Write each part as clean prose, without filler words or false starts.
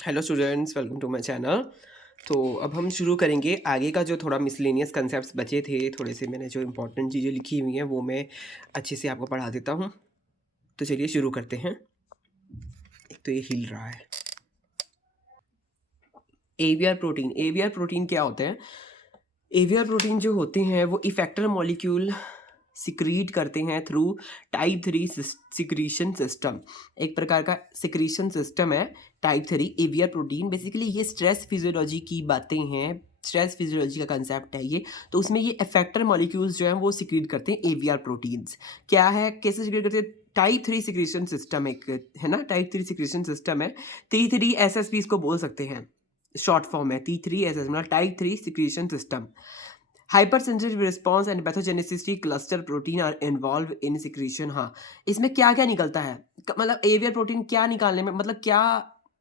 Hello students, welcome to my channel. तो अब हम शुरू करेंगे आगे का जो थोड़ा मिसलेनियस कंसेप्ट्स बचे थे, थोड़े से मैंने जो इंपॉर्टेंट चीज़ें लिखी हुई हैं वो मैं अच्छे से आपको पढ़ा देता हूँ। तो चलिए शुरू करते हैं। एक तो ये हिल रहा है। एवीआर प्रोटीन क्या होते हैं? एवीआर प्रोटीन जो होते हैं वो इफेक्टर मॉलिक्यूल सिक्रीट करते हैं थ्रू टाइप 3 सिक्रीशन सिस्टम। एक प्रकार का सिक्रीशन सिस्टम है टाइप 3 एवीआर प्रोटीन। बेसिकली ये स्ट्रेस फिजियोलॉजी की बातें हैं, स्ट्रेस फिजियोलॉजी का कंसेप्ट है ये। तो उसमें ये इफेक्टर मॉलिक्यूल्स जो हैं वो सिक्रीट करते हैं एवीआर प्रोटीन्स। क्या है, कैसे सिक्रीट करते हैं? टाइप 3 सिक्रीशन सिस्टम एक है ना, टाइप 3 सिक्रीशन सिस्टम है। T3SSP इसको बोल सकते हैं, शॉर्ट फॉर्म है T3SS, मतलब type 3 secretion system. Hypersensitive response and pathogenicity cluster protein are involve in secretion. हाँ, इसमें क्या क्या निकलता है, मतलब एवियर प्रोटीन क्या निकालने में, मतलब क्या,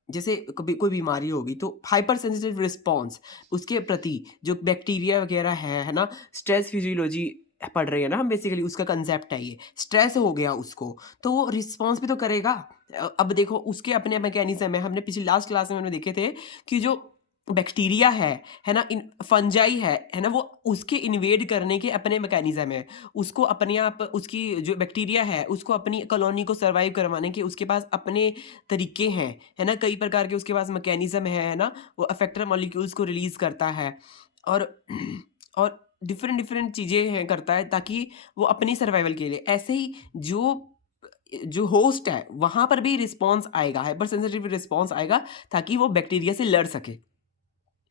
जैसे कभी कोई बीमारी होगी तो हाइपर सेंसिटिव रिस्पॉन्स उसके प्रति, जो बैक्टीरिया वगैरह है ना। स्ट्रेस फिजियोलॉजी पढ़ रहे हैं ना हम, बेसिकली उसका कंसेप्ट है ये। स्ट्रेस हो गया उसको तो वो रिस्पॉन्स भी तो करेगा। अब देखो उसके अपने मैकेनिज्म है। हमने पिछली लास्ट क्लास में हमने देखे थे कि जो बैक्टीरिया है ना, इन फंजाई है ना, वो उसके इन्वेड करने के अपने मैकेनिज्म है। उसको अपने आप, उसकी जो बैक्टीरिया है उसको अपनी कॉलोनी को सर्वाइव करवाने के उसके पास अपने तरीके हैं, है ना, कई प्रकार के उसके पास मैकेनिज्म है ना। वो अफेक्टर मॉलिक्यूल्स को रिलीज करता है और और डिफरेंट डिफरेंट चीज़ें हैं करता है ताकि वो अपनी सर्वाइवल के लिए। ऐसे ही जो जो होस्ट है वहाँ पर भी रिस्पॉन्स आएगा, हाइपर सेंसिटिव रिस्पॉन्स आएगा ताकि वो बैक्टीरिया से लड़ सके।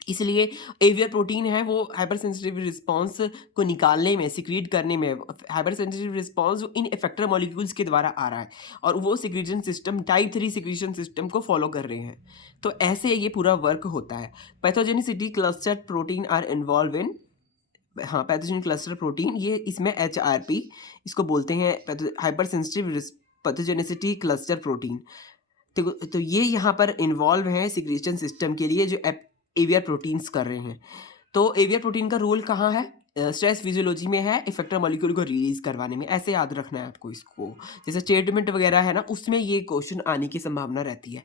इसलिए एवियर प्रोटीन है वो हाइपर सेंसिटिव रिस्पॉन्स को निकालने में, सिक्रीट करने में, hyper sensitive response in effector molecules के द्वारा आ रहा है और वो secretion system type 3 secretion system को फॉलो कर रहे हैं। तो ऐसे ये पूरा वर्क होता है। Pathogenicity cluster protein are involve in, हाँ, पैथोजेनिक क्लस्टर प्रोटीन, ये इसमें HRP इसको बोलते हैं, hyper sensitive pathogenicity cluster protein. तो ये यहाँ पर इन्वॉल्व है सिक्रीशन सिस्टम के लिए, जो एवियर प्रोटीन्स कर रहे हैं। तो एवियर प्रोटीन का रोल कहाँ है? स्ट्रेस फिजियोलॉजी में है, इफेक्टर मॉलिक्यूल को रिलीज करवाने में। ऐसे याद रखना है आपको इसको। जैसे स्टेटमेंट वगैरह है ना, उसमें ये क्वेश्चन आने की संभावना रहती है।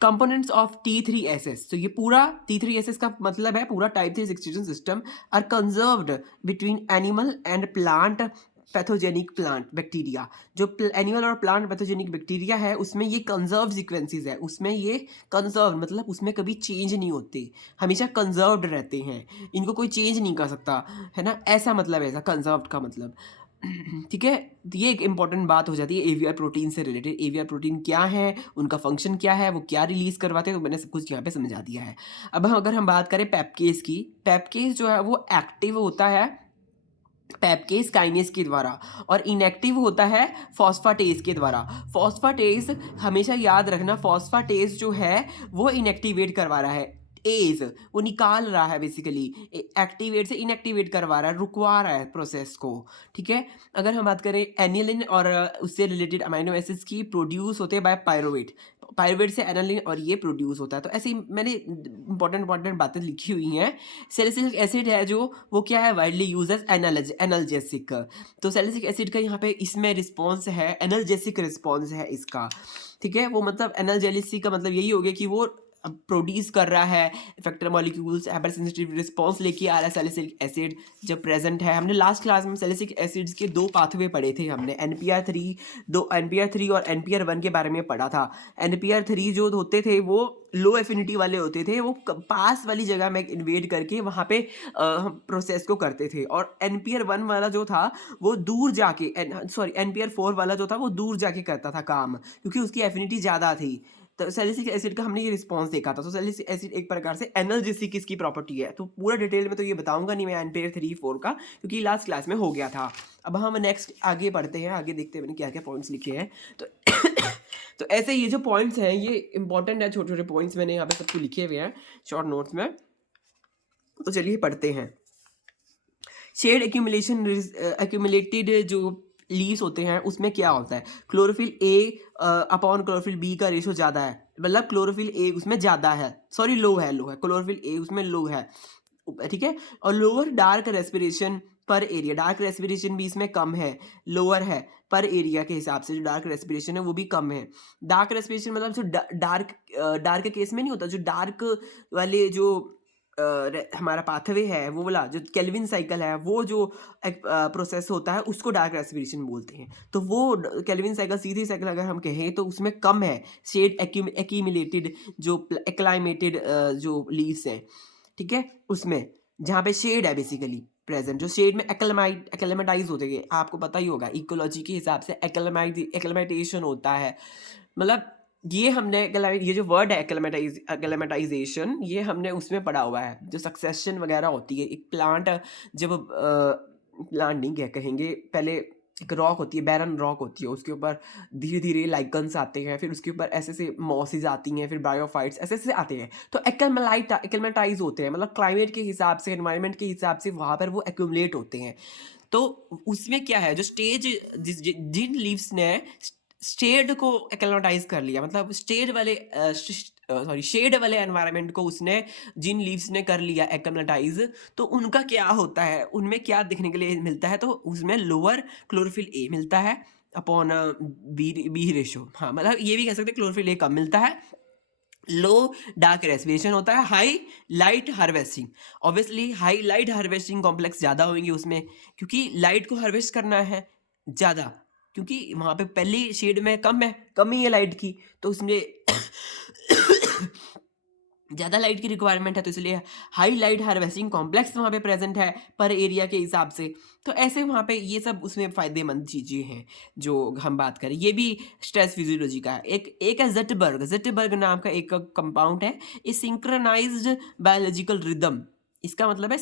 कंपोनेंट्स ऑफ T3SS, तो ये पूरा T3SS का मतलब है पूरा type 3 secretion system are conserved between animal and plant pathogenic plant bacteria. जो एनिमल और प्लांट पैथोजेनिक बैक्टीरिया है उसमें ये कंजर्व सीक्वेंसेस है, उसमें ये कंजर्व मतलब उसमें कभी चेंज नहीं होते, हमेशा कंजर्व्ड रहते हैं, इनको कोई चेंज नहीं कर सकता, है ना। ऐसा मतलब है, ऐसा कंजर्व्ड का मतलब। ठीक है, तो ये एक इंपॉर्टेंट बात हो जाती है एवीआर प्रोटीन से रिलेटेड। एवीआर प्रोटीन क्या है, उनका फंक्शन क्या है, वो क्या रिलीज करवाते हैं, तो मैंने सब कुछ यहाँ पे समझा दिया है। अब अगर हम बात करें पेप्केस की, पेप्केस जो है वो एक्टिव होता है पेप्केस काइनेस के द्वारा और इनएक्टिव होता है फॉस्फाटेस के द्वारा। फॉस्फाटेस, हमेशा याद रखना, फॉस्फाटेस जो है वो इनएक्टिवेट करवा रहा है, एज वो निकाल रहा है, बेसिकली एक्टिवेट से इनएक्टिवेट करवा रहा है, रुकवा रहा है प्रोसेस को। ठीक है, अगर हम बात करें एनिलिन और उससे रिलेटेड अमाइनो एसिड्स की, प्रोड्यूस होते हैं बाय पायरोवेट, पायरोवेट से एनिलिन और ये प्रोड्यूस होता है। तो ऐसे ही मैंने इंपॉर्टेंट बातें लिखी हुई हैं। सैलिसिलिक एसिड है जो, वो क्या है, वाइडली यूज एज एनाल्जेसिक। तो सैलिसिलिक एसिड का यहाँ पे इसमें रिस्पॉन्स है, एनाल्जेसिक रिस्पॉन्स है इसका। ठीक है, वो मतलब एनाल्जेसिक का मतलब यही हो गया कि वो प्रोड्यूस कर रहा है effector molecules, hyper sensitive response लेके आ रहा है सैलिसिलिक एसिड जब प्रेजेंट है। हमने लास्ट क्लास में सैलिसिलिक एसिड्स के दो पाथवे पढ़े थे, हमने NPR3, दो NPR3 और NPR1 के बारे में पढ़ा था। NPR3 जो होते थे वो लो एफिनिटी वाले होते थे, वो पास वाली जगह में इन्वेड करके वहाँ पे प्रोसेस को करते थे, और NPR1 वाला जो था वो दूर जाके, सॉरी NPR4 वाला जो था वो दूर जाके करता था काम, क्योंकि उसकी एफिनिटी ज़्यादा थी। तो सैलिसिलिक एसिड का हमने ये रिस्पॉन्स देखा था। तो सैलिसिलिक एसिड एक प्रकार से एनाल्जेसिक इसकी प्रॉपर्टी है। तो पूरा डिटेल में तो ये बताऊंगा नहीं मैं NPR3-4 का, क्योंकि लास्ट क्लास में हो गया था। अब हम नेक्स्ट आगे बढ़ते हैं, आगे देखते हैं मैंने क्या क्या पॉइंट्स लिखे हैं। तो तो ऐसे ये जो पॉइंट्स हैं ये इंपॉर्टेंट है, छोटे छोटे पॉइंट्स मैंने यहाँ पे सबको लिखे हुए हैं शॉर्ट नोट्स में। तो चलिए पढ़ते हैं। शेड एक्यूमुलेशन, एक्यूमुलेटेड जो लीव्स होते हैं उसमें क्या होता है, chlorophyll A upon chlorophyll B का रेशो ज़्यादा है, मतलब क्लोरोफिल ए उसमें ज़्यादा है, सॉरी लो है, क्लोरोफिल ए उसमें लो है। ठीक है, और लोअर डार्क रेस्पिरेशन पर एरिया, डार्क रेस्पिरेशन भी इसमें कम है, लोअर है। पर एरिया के हिसाब से जो डार्क रेस्पिरेशन है वो भी कम है। डार्क रेस्पिरेशन मतलब जो डार्क केस में नहीं होता, जो डार्क वाले जो हमारा पाथवे है वो वाला जो केल्विन साइकिल है, वो जो एक प्रोसेस होता है उसको डार्क रेस्पिरेशन बोलते हैं। तो वो केल्विन साइकिल, सीधी साइकिल अगर हम कहें तो उसमें कम है शेड एक्यूमुलेटेड जो एक्लाइमेटेड जो लीव्स हैं, ठीक है, उसमें जहाँ पे शेड है बेसिकली प्रेजेंट, जो शेड में एक्लेमेटाइज होते हैं, आपको पता ही होगा इकोलॉजी के हिसाब से एक्लेमेटाइजेशन होता है। मतलब ये जो वर्ड है एक्लेमेटाइजेशन, ये हमने उसमें पढ़ा हुआ है, जो सक्सेशन वगैरह होती है। एक प्लांट जब प्लांट नहीं कहेंगे, पहले एक रॉक होती है, बैरन रॉक होती है, उसके ऊपर धीरे धीरे लाइकन्स आते हैं, फिर उसके ऊपर ऐसे ऐसे मॉसेज आती हैं, फिर ब्रायोफाइट्स ऐसे ऐसे आते हैं। तो एक्लेमेटाइज होते हैं, मतलब क्लाइमेट के हिसाब से, एनवायरनमेंट के हिसाब से वहाँ पर वो एक्यूमुलेट होते हैं। तो उसमें क्या है, जो स्टेज जिन लीव्स ने स्टेड को एक्लेमेटाइज कर लिया, मतलब शेड वाले एनवायरनमेंट को उसने, जिन लीव्स ने कर लिया एक्लेमेटाइज, तो उनका क्या होता है, उनमें क्या देखने के लिए मिलता है, तो उसमें लोअर क्लोरोफिल ए मिलता है अपॉन बी रेशो। हाँ, मतलब ये भी कह सकते हैं क्लोरोफिल ए कम मिलता है, लो डार्क रेस्पिरेशन होता है, high light harvesting. Obviously high light harvesting complex ज़्यादा होंगे उसमें, क्योंकि लाइट को हार्वेस्ट करना है ज़्यादा, क्योंकि वहाँ पे पहली शेड में कमी है लाइट की, तो उसमें ज़्यादा लाइट की रिक्वायरमेंट है, तो इसलिए हाई लाइट हार्वेस्टिंग कॉम्प्लेक्स वहाँ पे प्रेजेंट है पर एरिया के हिसाब से। तो ऐसे वहाँ पे ये सब उसमें फ़ायदेमंद चीज़ें हैं जो हम बात करें। ये भी स्ट्रेस फिजियोलॉजी का है। एक है ज़ेटबर्ग नाम का एक कंपाउंड है, ये सिंक्रोनाइज्ड बायोलॉजिकल रिदम। इसका मतलब है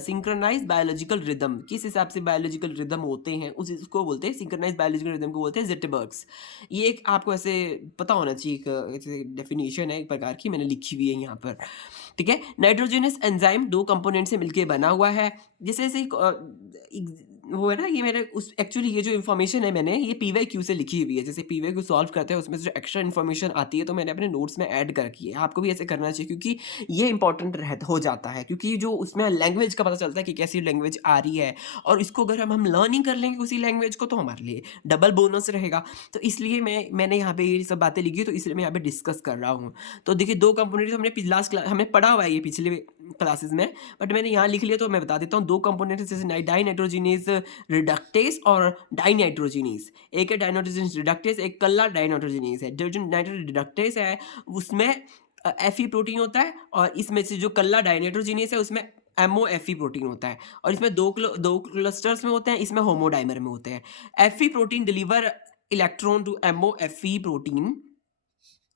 सिंक्रोनाइज बायोलॉजिकल रिदम। किस हिसाब से बायोलॉजिकल रिदम होते हैं उसको बोलते हैं सिंक्रोनाइज बायोलॉजिकल रिदम को बोलते हैं ज़ेटबर्ग्स। ये एक आपको ऐसे पता होना चाहिए, एक ऐसे डेफिनेशन है एक प्रकार की, मैंने लिखी हुई है यहाँ पर, ठीक है। नाइट्रोजनस एंजाइम 2 कंपोनेंट से मिलके बना हुआ है। जैसे वो है ना, ये मेरे उस एक्चुअली ये जो इन्फॉर्मेशन है मैंने ये PYQ से लिखी हुई है। जैसे PYQ सॉल्व करते हैं उसमें से जो एक्स्ट्रा इन्फॉर्मेशन आती है तो मैंने अपने नोट्स में ऐड कर रखी है। आपको भी ऐसे करना चाहिए, क्योंकि ये इंपॉर्टेंट हो जाता है, क्योंकि जो उसमें लैंग्वेज का पता चलता है कि कैसी लैंग्वेज आ रही है, और इसको अगर हम लर्निंग कर लेंगे उसी लैंग्वेज को, तो हमारे लिए डबल बोनस रहेगा। तो इसलिए मैंने यहाँ पे ये सब बातें लिखी है, तो इसलिए मैं यहाँ पे डिस्कस कर रहा हूँ। तो देखिए 2 कंपोनेंट हमने लास्ट क्लास हमने पढ़ा हुआ है ये पिछले क्लासेस में, बट मैंने यहाँ लिख लिया तो मैं बता देता हूँ। 2 कंपोनेंट जैसे डाइनाइट्रोजिनेज रिडक्टेज और डाइनाइट्रोजिनेज। एक है डाइनाइट्रोजिनेज रिडक्टेज, एक कल्ला डाइनाइट्रोजिनेज है। जो नाइट्रोजन रिडक्टेज है उसमें Fe प्रोटीन होता है, और इसमें से जो कल्ला डाइनाइट्रोजिनेज है उसमें MOFE प्रोटीन होता है, और इसमें दो क्लस्टर्स में होते हैं, इसमें होमोडाइमर में होते हैं। Fe protein deliver electron to MOFE protein,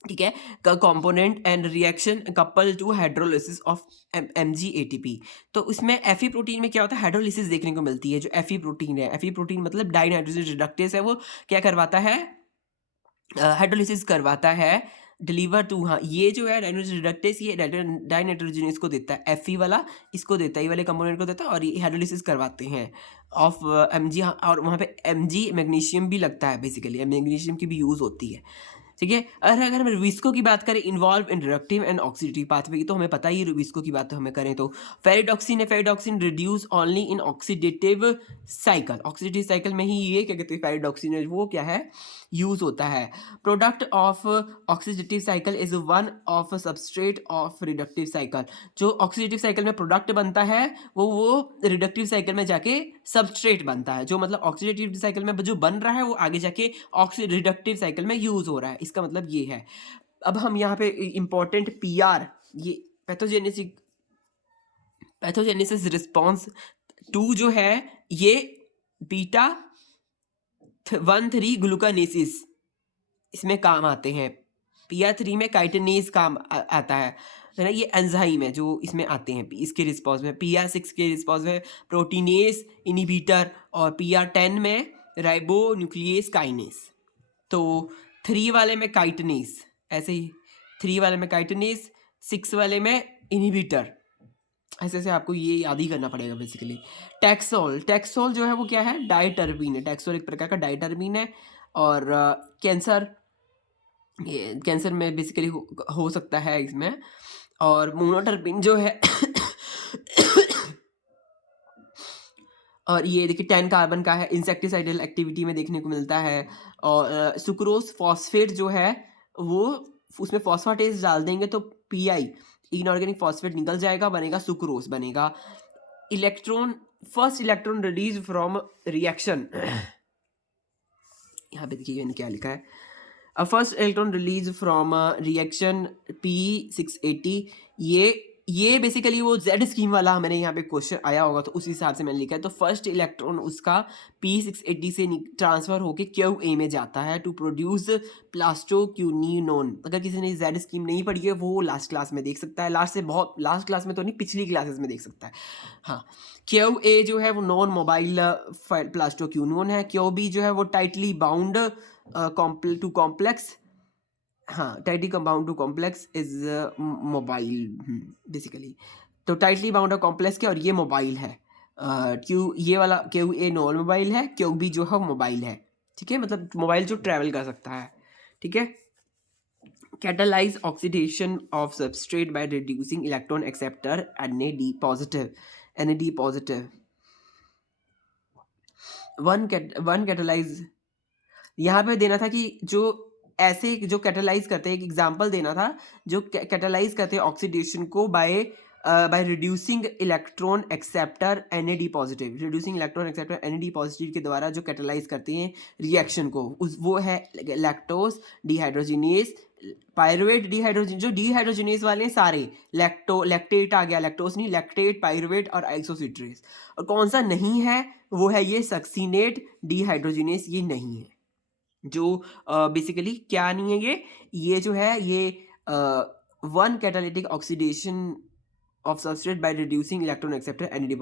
ठीक है, का component and reaction couple to hydrolysis of MgATP। तो इसमें Fe प्रोटीन में क्या होता है, हाइड्रोलिसिस देखने को मिलती है। जो Fe प्रोटीन है, Fe प्रोटीन मतलब डाइनाइट्रोजन रिडक्टेज है, वो क्या करवाता है, हाइड्रोलिसिस करवाता है, डिलीवर टू, हाँ ये जो है डाइनाइट्रोजन रिडक्टेज, ये डाइनाइट्रोजन इसको देता है, Fe वाला इसको देता है, ये वाले कंपोनेंट को देता है, और ये हाइड्रोलिसिस करवाते हैं ऑफ Mg। और वहाँ पे Mg मैग्नीशियम भी लगता है, बेसिकली मैग्नीशियम की भी यूज़ होती है, ठीक है। अगर हम रुबिस्को की बात करें, involve in reductive and oxidative pathway, तो हमें पता ही है रुबिस्को की बात तो हमें करें तो फेरिडॉक्सिन है, ferredoxin reduce only in oxidative cycle. Oxidative cycle में ही ये क्या कहते हैं, फेरिडॉक्सिन है वो क्या है, यूज होता है। Product of oxidative cycle is one of substrate of reductive cycle. जो ऑक्सीडेटिव साइकिल में प्रोडक्ट बनता है वो रिडक्टिव साइकिल में जाके सबस्ट्रेट बनता है। जो मतलब ऑक्सीडेटिव साइकिल में जो बन रहा है वो आगे जाके रिडक्टिव साइकिल में यूज हो रहा है, इसका मतलब ये है। अब हम यहाँ पे इंपॉर्टेंट PR, ये पैथोजेनेसिस रिस्पॉन्स 2 जो है, ये बीटा 1,3 ग्लूकानेसिस इसमें काम आते हैं। PR3 में काइटिनेज काम आता है ना, ये एंजाइम है जो इसमें आते हैं इसके रिस्पॉन्स में। PR6 के रिस्पॉन्स में प्रोटीनेस इनिबिटर, और PR10 में राइबो न्यूक्लियस काइनेस। तो 3 वाले में काइटिनेस, ऐसे ही 3 वाले में काइटिनेस, 6 वाले में इनिबिटर, ऐसे ऐसे आपको ये याद ही करना पड़ेगा बेसिकली। टैक्सोल जो है वो क्या है, डाइटर्बीन है। टैक्सोल एक प्रकार का डाइटर्बीन है, और कैंसर में बेसिकली हो सकता है इसमें। और मोनोटर्बीन जो है और ये देखिए 10 कार्बन का है, इंसेक्टिसाइडल एक्टिविटी में देखने को मिलता है। और सुक्रोज फॉस्फेट जो है वो उसमें फॉस्फेटेस डाल देंगे तो पीआई इनऑर्गेनिक फॉस्फेट निकल जाएगा, बनेगा सुक्रोज बनेगा। Electron first electron release from reaction, यहाँ पे देखिए क्या लिखा है, first electron release from reaction P680। ये बेसिकली वो जेड स्कीम वाला मैंने यहाँ पे क्वेश्चन आया होगा तो उस हिसाब से मैंने लिखा है। तो फर्स्ट इलेक्ट्रॉन उसका P680 से ट्रांसफर होके QA में जाता है टू प्रोड्यूस प्लास्टोक्यूनिनोन। अगर किसी ने जेड स्कीम नहीं पढ़ी है वो लास्ट क्लास में देख सकता है, लास्ट क्लास में तो नहीं, पिछली क्लासेस में देख सकता है। हाँ, QA जो है वो नॉन मोबाइल प्लास्टोक्यूनिनोन है। QB जो है वो टाइटली बाउंड टू कॉम्प्लेक्स, हाँ tightly compound to complex is mobile basically. तो टाइटली बाउंड कॉम्प्लेक्स क्या, और ये मोबाइल है। ये वाला QA नॉन मोबाइल है, QB जो है मोबाइल है, ठीक है, मतलब मोबाइल जो ट्रैवल कर सकता है, ठीक है। Catalyse oxidation of substrate by reducing electron acceptor NAD positive. One catalyse यहाँ पे देना था कि जो ऐसे जो कैटालाइज करते हैं, एक एग्जांपल देना था जो कैटालाइज करते हैं ऑक्सीडेशन को by reducing electron acceptor NAD positive. Reducing electron acceptor NAD positive के द्वारा जो कैटालाइज करते हैं रिएक्शन को, वो है लैक्टोज डिहाइड्रोजिनेज पायरुवेट डिहाइड्रोजन। जो डिहाइड्रोजिनेज वाले हैं सारे, लैक्टेट आ गया, लैक्टोज नहीं, लैक्टेट, पायरुवेट और आइसोसिट्रेज। और कौन सा नहीं है वो है ये सक्सीनेट डिहाइड्रोजिनेज, ये नहीं है। जो बेसिकली क्या नहीं है ये जो है ये one catalytic oxidation of substrate by reducing electron acceptor NAD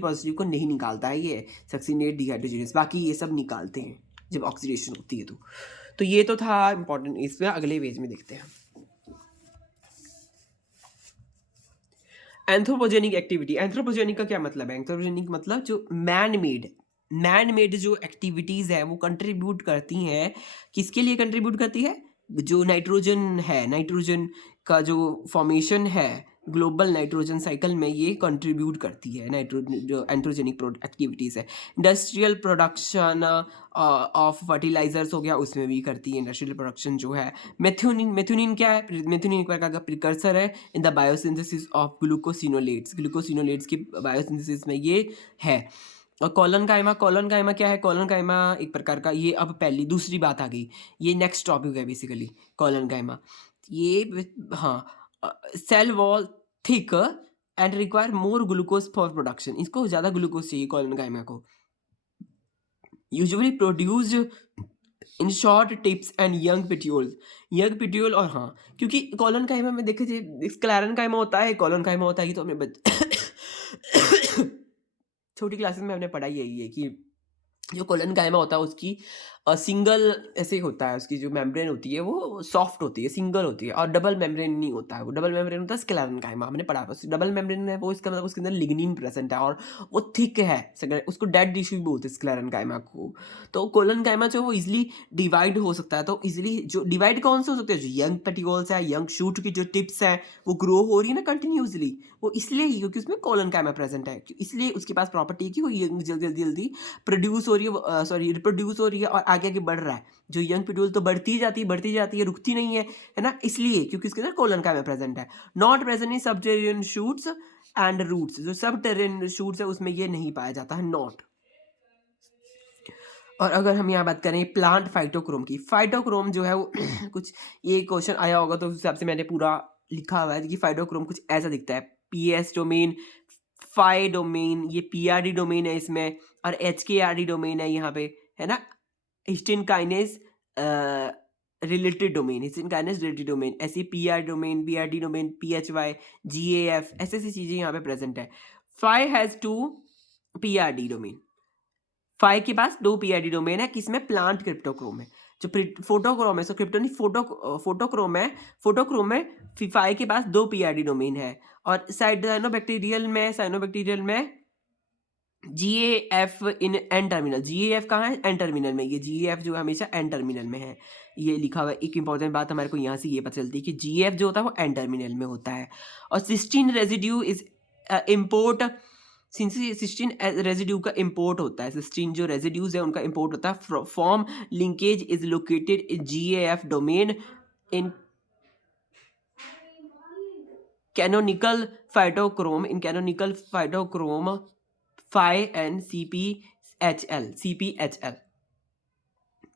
positive को नहीं निकालता है ये सक्सीनेट डिहाइड्रोजिनेज, बाकी ये सब निकालते हैं जब ऑक्सीडेशन होती है। तो ये तो था इंपॉर्टेंट, इसमें अगले पेज में देखते हैं। एंथ्रोपोजेनिक एक्टिविटी, एंथ्रोपोजेनिक का क्या मतलब है? एंथ्रोपोजेनिक मतलब जो मैन मेड जो एक्टिविटीज़ है वो कंट्रीब्यूट करती हैं, किसके लिए कंट्रीब्यूट करती है? जो नाइट्रोजन है, नाइट्रोजन का जो फॉर्मेशन है ग्लोबल नाइट्रोजन साइकिल में, ये कंट्रीब्यूट करती है नाइट्रोजन जो एंथ्रोजेनिक एक्टिविटीज़ है। इंडस्ट्रियल प्रोडक्शन ऑफ फर्टिलाइजर्स हो गया, उसमें भी करती है इंडस्ट्रियल प्रोडक्शन जो है। मेथ्योनिन क्या है? मेथ्योनिन एक प्रकार का प्रिकर्सर है in the biosynthesis of glucosinolates की बायोसिंथेसिस में ये है। और कॉलन काइमा क्या है? कॉलन काइमा एक प्रकार का, ये अब पहली दूसरी बात आ गई, ये नेक्स्ट टॉपिक है बेसिकली कॉलन काइमा। ये हाँ, cell wall thick and require more glucose for production, इसको ज़्यादा ग्लूकोज चाहिए कॉलन काइमा को। Usually produced in short tips and young petiole. और हाँ, क्योंकि कॉलन काइमा में देखे थे स्क्लेरन काइमा होता है, कॉलन काइमा होता है, ये तो हमने छोटी क्लासेस में हमने पढ़ाई यही है कि जो कोलन काइमा होता है उसकी सिंगल ऐसे होता है, उसकी जो मेम्ब्रेन होती है वो सॉफ्ट होती है, सिंगल होती है, और डबल मेम्ब्रेन नहीं होता है। वो डबल मेम्ब्रेन होता है स्क्लेरन काइमा, हमने पढ़ा है। डबल मेम्ब्रेन है वो, इसका मतलब उसके अंदर लिग्निन प्रेजेंट है और वो थिक है, उसको डेड टिश्यू भी बोलते हैं स्क्लेरन काइमा को। तो कोलन काइमा जो वो इजिली डिवाइड हो सकता है, तो इजिली जो डिवाइड कौन से हो सकते हैं? जो यंग पेटिकोल्स है, यंग शूट की जो टिप्स है वो ग्रो हो रही है ना कंटिन्यूसली, वो इसलिए ही क्योंकि उसमें कोलन काइमा प्रेजेंट है, इसलिए उसके पास प्रॉपर्टी है कि वो जल्दी जल्दी प्रोड्यूस हो रही है, रिप्रोड्यूस हो रही है और आगे आगे बढ़ रहा है। जो यंग पिट्यूल तो बढ़ती जाती है, रुकती नहीं है ना, इसलिए क्योंकि इसके अंदर कोलन काइमा प्रेजेंट है। Not present in subterranean shoots and roots, जो सबटेरियन शूट्स है उसमें ये नहीं पाया जाता है, नॉट। और अगर हम यहाँ बात करें प्लांट फाइटोक्रोम की, फाइटोक्रोम जो है वो कुछ ये क्वेश्चन आया होगा तो उस हिसाब से मैंने पूरा लिखा हुआ है कि फाइटोक्रोम कुछ ऐसा दिखता है। PS डोमेन, फाई डोमेन, ये PRD डोमेन है इसमें, और HKRD डोमेन है यहाँ पे, है ना। हिस्टिन काइनेज रिलेटेड डोमेन, ऐसे PR domain, BRD domain, PHY, GAF, ऐसी चीज़ें यहाँ पे प्रेजेंट है। Phy has 2 PRD domain, phy के पास 2 PRD डोमेन है, किसमें? प्लांट क्रिप्टोक्रोम है। जो फोटोक्रोम है, सो क्रिप्टो नहीं, फोटोक्रोम है, फाई के पास 2 PRD डोमेन है। और साइनोबैक्टीरियल में GAF in an terminal, GAF कहाँ है? एन टर्मिनल में। ये GAF जो हमेशा एन टर्मिनल में है, ये लिखा हुआ है। एक इंपॉर्टेंट बात हमारे को यहाँ से ये पता चलती है कि GAF जो होता है वो एन टर्मिनल में होता है। और cysteine residue is import cysteine residue का इंपोर्ट होता है, सिस्टीन जो रेजिड्यूज है उनका इंपोर्ट होता है। Form linkage is located in GAF domain in canonical phytochrome phy and CPHL।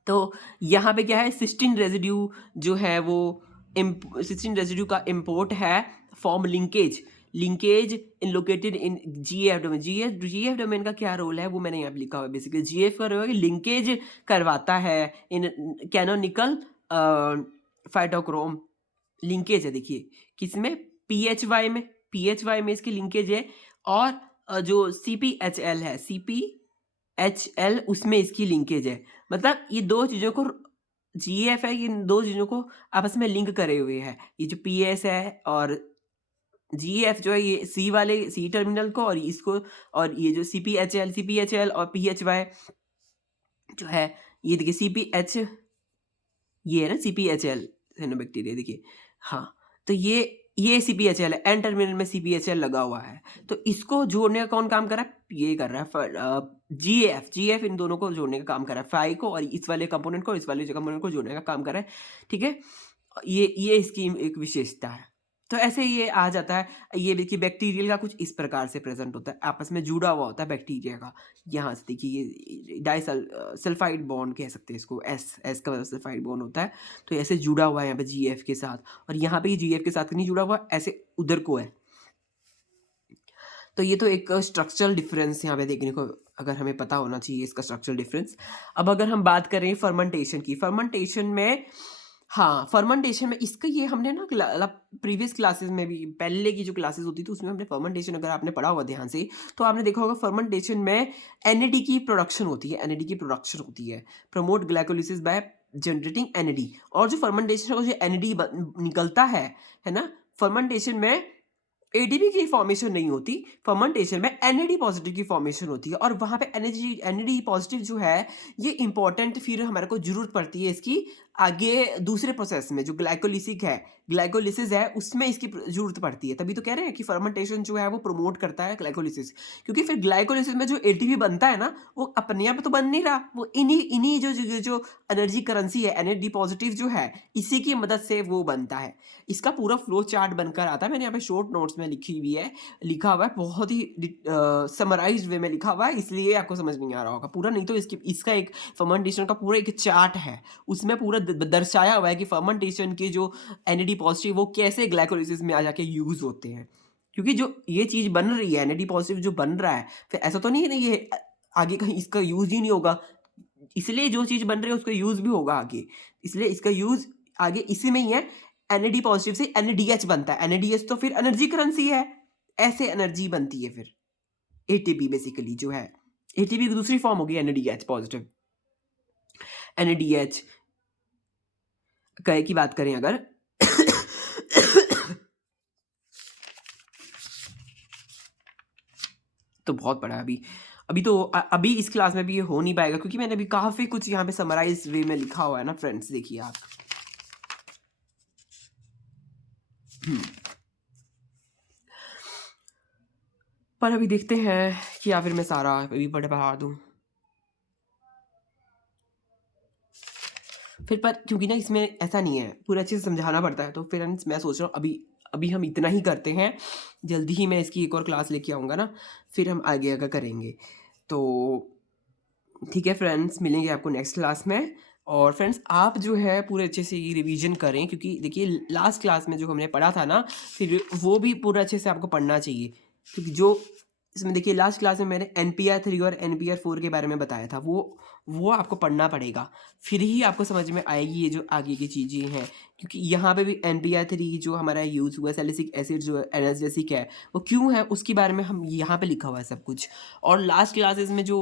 तो यहाँ पे क्या है, सिस्टीन रेजिड्यू जो है वो सिस्टीन रेजिड्यू का इंपोर्ट है form linkage in located in GAF domain. GAF domain का क्या रोल है वो मैंने यहाँ पे लिखा हुआ है। बेसिकली GAF का रोल है लिंकेज करवाता है इन कैनोनिकल फाइटोक्रोम। लिंकेज है, देखिए किसमें, PHY में इसकी लिंकेज है। और जो CPHL है, CPHL उसमें इसकी लिंकेज है। मतलब ये दो चीज़ों को GAF है, इन दो चीज़ों को आपस में लिंक करे हुए है। ये जो PS है और GAF जो है ये C टर्मिनल को और इसको, और ये जो CPHL और PHY जो है, ये देखिए CPH, ये है ना CPHL साइनोबैक्टीरिया, देखिए हाँ। तो ये CPHL है, एन टर्मिनल में CPHL लगा हुआ है। तो इसको जोड़ने का कौन काम कर रहा है, ये कर रहा है GAF इन दोनों को जोड़ने का काम कर रहा है, फाई को और इस वाले कंपोनेंट को इस वाले कंपोनेंट को जोड़ने का काम कर रहा है। ठीक है, ये इसकी एक विशेषता है। तो ऐसे ये आ जाता है। ये देखिए बैक्टीरियल का कुछ इस प्रकार से प्रेजेंट होता है, आपस में जुड़ा हुआ होता है बैक्टीरिया का। यहाँ से देखिए ये सल्फाइड बॉन्ड कह सकते हैं इसको, एस का सल्फाइड बॉन्ड होता है। तो ऐसे जुड़ा हुआ है यहाँ पे GAF के साथ, और यहाँ पे GAF के साथ नहीं जुड़ा हुआ, ऐसे उधर को है। तो ये तो एक स्ट्रक्चरल डिफरेंस यहाँ पे देखने को अगर हमें पता होना चाहिए इसका स्ट्रक्चरल डिफरेंस। अब अगर हम बात करें फर्मेंटेशन की, फर्मेंटेशन में इसका ये हमने ना प्रीवियस क्लासेस में भी, पहले की जो क्लासेस होती थी उसमें हमने फर्मेंटेशन अगर आपने पढ़ा हुआ ध्यान से, तो आपने देखा होगा फर्मेंटेशन में NAD की प्रोडक्शन होती है, promote glycolysis by generating NAD। और जो फर्मेंटेशन का जो NAD निकलता है ना, फर्मेंटेशन में ADP की फॉर्मेशन नहीं होती, फर्मेंटेशन में NAD पॉजिटिव की फॉर्मेशन होती है। और वहाँ पे NAD पॉजिटिव जो है ये इंपॉर्टेंट, फिर हमारे को जरूरत पड़ती है इसकी आगे दूसरे प्रोसेस में, जो ग्लाइकोलिसिस है उसमें इसकी जरूरत पड़ती है। तभी तो कह रहे हैं कि फर्मेंटेशन जो है वो प्रमोट करता है ग्लाइकोलिसिस, क्योंकि फिर ग्लाइकोलिसिस में जो ATP बनता है ना, वो अपने आप तो बन नहीं रहा, वो इन्हीं जो एनर्जी करेंसी है NAD पॉजिटिव जो है, इसी की मदद से वो बनता है। इसका पूरा फ्लो चार्ट बनकर आता है, मैंने यहाँ पे शॉर्ट नोट्स में लिखा हुआ है, बहुत ही समराइज्ड वे में लिखा हुआ है, इसलिए आपको समझ नहीं आ रहा होगा पूरा। नहीं तो इसका एक फर्मेंटेशन का पूरा एक चार्ट है, उसमें पूरा दर्शाया हुआ है कि फर्मेंटेशन के जो NAD पॉजिटिव वो कैसे ग्लाइकोलिसिस में आ जाके यूज होते हैं। क्योंकि जो ये चीज बन रही है, NAD पॉजिटिव जो बन रहा है, फिर ऐसा तो नहीं है ना ये आगे कहीं इसका यूज ही नहीं होगा, इसलिए जो चीज बन रही है उसका यूज भी होगा आगे, इसलिए इसका यूज आगे इसी में ही है। NAD पॉजिटिव से NADH बनता है, NADH तो फिर एनर्जी करेंसी है, ऐसे एनर्जी बनती है फिर ATP बेसिकली जो है, ATP की दूसरी फॉर्म होगी NADH पॉजिटिव। NADH की बात करें अगर तो बहुत बड़ा है अभी इस क्लास में भी ये हो नहीं पाएगा, क्योंकि मैंने अभी काफी कुछ यहाँ पे समराइज वे में लिखा हुआ है ना फ्रेंड्स, देखिए आप। पर अभी देखते हैं कि या फिर मैं सारा अभी पढ़ा दूं फिर, पर क्योंकि ना इसमें ऐसा नहीं है, पूरा अच्छे से समझाना पड़ता है। तो फ्रेंड्स मैं सोच रहा हूँ अभी हम इतना ही करते हैं, जल्दी ही मैं इसकी एक और क्लास लेके आऊँगा ना, फिर हम आगे करेंगे। तो ठीक है फ्रेंड्स, मिलेंगे आपको नेक्स्ट क्लास में। और फ्रेंड्स आप जो है पूरे अच्छे से ये रिवीजन करें, क्योंकि देखिए लास्ट क्लास में जो हमने पढ़ा था ना, फिर वो भी पूरा अच्छे से आपको पढ़ना चाहिए। क्योंकि जो इसमें देखिए लास्ट क्लास में मैंने NPR 3 और NPR 4 के बारे में बताया था, वो आपको पढ़ना पड़ेगा, फिर ही आपको समझ में आएगी ये जो आगे की चीज़ें हैं। क्योंकि यहाँ पे भी NPR 3 जो हमारा यूज़ हुआ, सैलिसिक एसिड जो एनर्जेसिक है, वो क्यों है उसके बारे में हम यहाँ पे लिखा हुआ है सब कुछ। और लास्ट क्लासेस में जो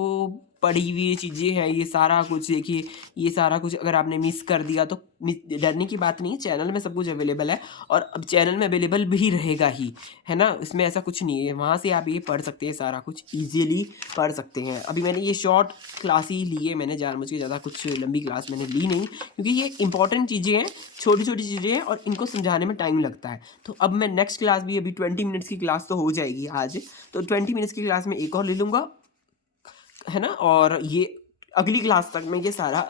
पड़ी हुई चीज़ें हैं, ये सारा कुछ देखिए, ये सारा कुछ अगर आपने मिस कर दिया तो डरने की बात नहीं है, चैनल में सब कुछ अवेलेबल है और अब चैनल में अवेलेबल भी रहेगा ही, है ना? इसमें ऐसा कुछ नहीं है, वहाँ से आप ये पढ़ सकते हैं, सारा कुछ ईज़िली पढ़ सकते हैं। अभी मैंने ये शॉर्ट क्लास ही ली है, मैंने जानबूझ के ज़्यादा कुछ लंबी क्लास मैंने ली नहीं, क्योंकि ये इंपॉर्टेंट चीज़ें हैं, छोटी-छोटी चीज़ें हैं और इनको समझाने में टाइम लगता है। तो अब मैं नेक्स्ट क्लास भी, अभी 20 मिनट्स की क्लास तो हो जाएगी आज, तो 20 मिनट्स की क्लास में एक और ले लूँगा, है ना? और ये अगली क्लास तक मैं ये सारा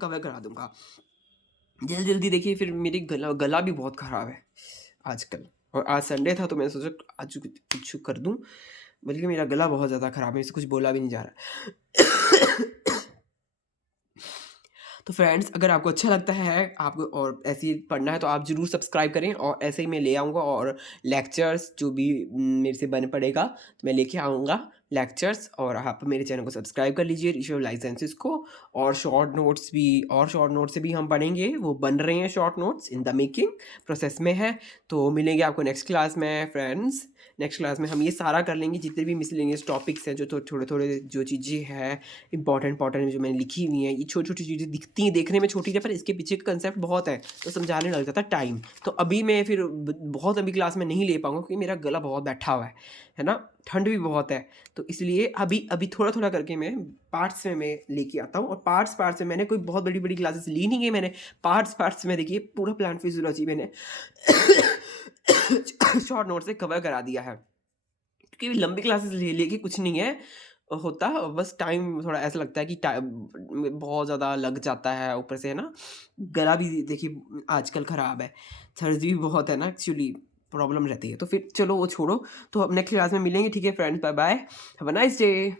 कवर करा दूँगा। जल्दी-जल्दी देखिए, फिर मेरी गला गला भी बहुत ख़राब है आजकल, और आज संडे था तो मैंने सोचा आज कुछ कर दूँ, बल्कि मेरा गला बहुत ज़्यादा ख़राब है, इससे कुछ बोला भी नहीं जा रहा। तो फ्रेंड्स, अगर आपको अच्छा लगता है, आपको और ऐसे ही पढ़ना है, तो आप ज़रूर सब्सक्राइब करें, और ऐसे ही मैं ले आऊँगा और लेक्चर्स जो भी मेरे से बन पड़ेगा तो मैं लेके आऊँगा लेक्चर्स, और आप मेरे चैनल को सब्सक्राइब कर लीजिए, ऋषभ लाइसेंसेस को। और शॉर्ट नोट्स भी, और शॉर्ट नोट्स से भी हम पढ़ेंगे, वो बन रहे हैं short notes, in the making process में है। तो मिलेंगे आपको नेक्स्ट क्लास में फ्रेंड्स। नेक्स्ट क्लास में हम ये सारा कर लेंगे, जितने भी मिसलेनियस टॉपिक्स हैं, जो थोड़े-थोड़े जो चीज़ें हैं इंपॉर्टेंट जो मैंने लिखी हुई हैं, ये छोटी-छोटी चीज़ें दिखती हैं, देखने में छोटी है, पर इसके पीछे का कंसेप्ट बहुत है, तो समझाने लग जाता है टाइम। तो अभी मैं फिर बहुत लंबी क्लास में नहीं ले पाऊँगा, क्योंकि मेरा गला बहुत बैठा हुआ है ना? ठंड भी बहुत है, तो इसलिए अभी थोड़ा-थोड़ा करके मैं पार्ट्स में मैं लेके आता हूँ, और पार्ट्स में मैंने कोई बहुत बड़ी-बड़ी क्लासेस ली नहीं है, मैंने पार्ट्स में देखिए पूरा प्लांट फिजियोलॉजी मैंने शॉर्ट नोट से कवर करा दिया है। क्योंकि लंबी क्लासेस लेके कुछ नहीं है होता, बस टाइम थोड़ा ऐसा लगता है कि टाइम बहुत ज़्यादा लग जाता है, ऊपर से है ना, गला भी देखिए आजकल ख़राब है, सर्दी भी बहुत है ना, एक्चुअली प्रॉब्लम रहती है। तो फिर चलो वो छोड़ो, तो अब नेक्स्ट क्लास में मिलेंगे, ठीक है friends, bye bye, have a nice day.